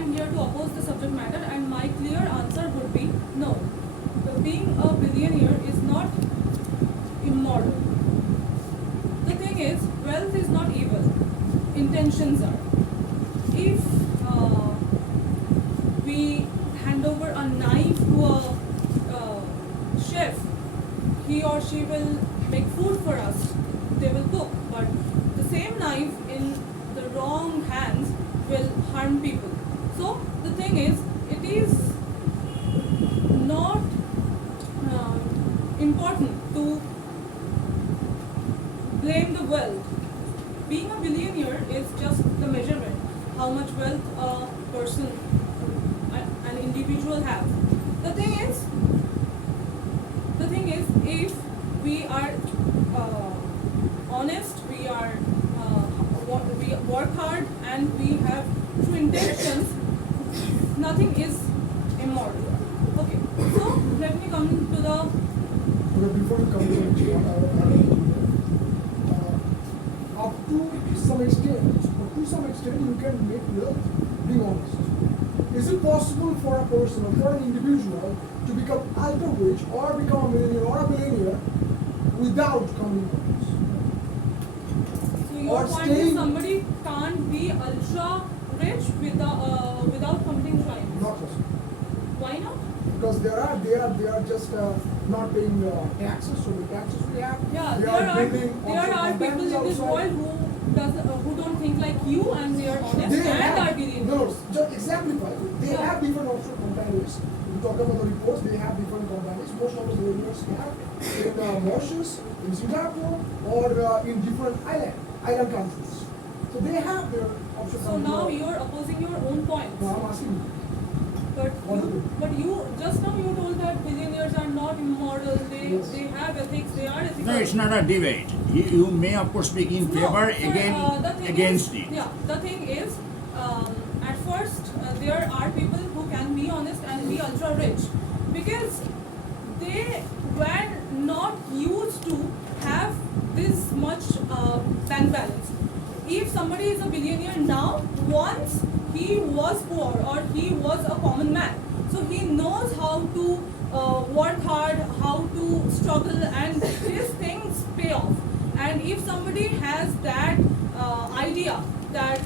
am here to oppose the subject matter, and my clear answer would be no. Being a billionaire is not immoral. The thing is, wealth is not evil. Intentions are. If we hand over a knife to a chef, he or she will make food for us. They will cook, but the same knife in the wrong hands will harm people. So the thing is, it is not important to blame the wealth. Being a billionaire is just the measurement, how much wealth a person, an individual has. The thing is, if we are honest, we work hard, and we have true intentions, nothing is immoral. Okay, so let me come to the. Before you come to it, up to some extent, you can make wealth being honest. Is it possible for a person or for an individual to become ultra rich or become a millionaire or a billionaire without coming honest? So your point is somebody can't be ultra rich without committing crime. Not possible. Why not? Because they are just not paying taxes, so the taxes we have. Yeah, there are people in this world who don't think like you, and they are honest and are billionaires. No, just exemplify. They have different offshore companies. We talk about the reports. They have different companies. Most of the billionaires have in Mauritius, in Singapore, or in different island countries. So they have their offshore companies. So now you are opposing your own points. No, I'm asking you. But you just now you told that billionaires are not immoral. They have ethics. They are ethical. No, it's not a debate. You may of course speak in favor, against it. Yeah, the thing is, at first there are people who can be honest and be ultra rich because they were not used to have this much bank balance. If somebody is a billionaire now, once he was poor or he was a common man, so he knows how to work hard, how to struggle, and these things pay off. And if somebody has that idea that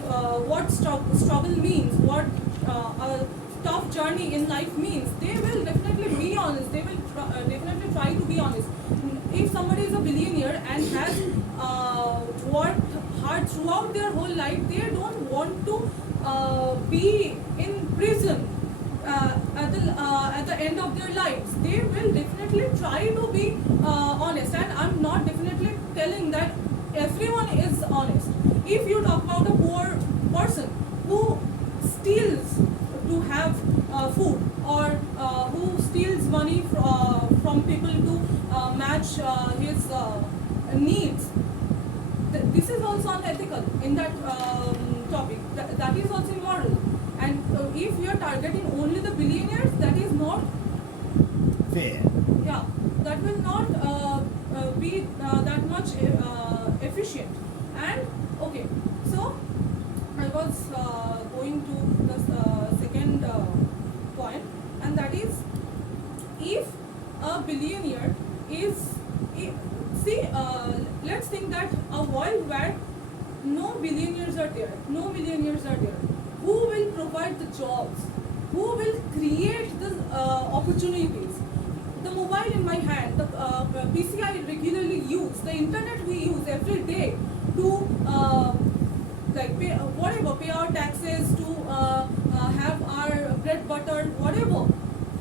what struggle means, what a tough journey in life means, they will definitely be honest. They will definitely try to be honest. If somebody is a billionaire and has worked hard throughout their whole life, they don't want to be in prison at the end of their lives. They will definitely try to be honest, and I'm not definitely telling that everyone is honest. If you talk about a poor person who steals to have food, or who steals money from people to match his needs, this is also unethical in that topic. That is also immoral. And if we are targeting only the billionaires, that is not Fair. yeah, that will not be that much efficient. And okay, so I was going to the second point, and that is, if a billionaire is let's think that a world where no millionaires are there, who will provide the jobs, who will create the opportunities? The mobile in my hand, the PC I regularly use, the internet we use every day to pay our taxes, to have our bread butter, whatever.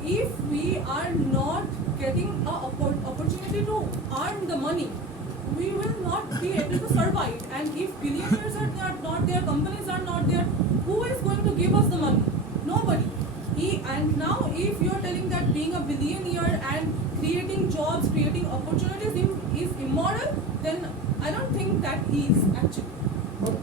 If we are not getting an opportunity to earn the money, we will not be able to survive. And if billionaires are not there, companies are not there, who is going to give us the money? Nobody. And now if you are telling that being a billionaire and creating jobs, creating opportunities is immoral, then I don't think that is actually. But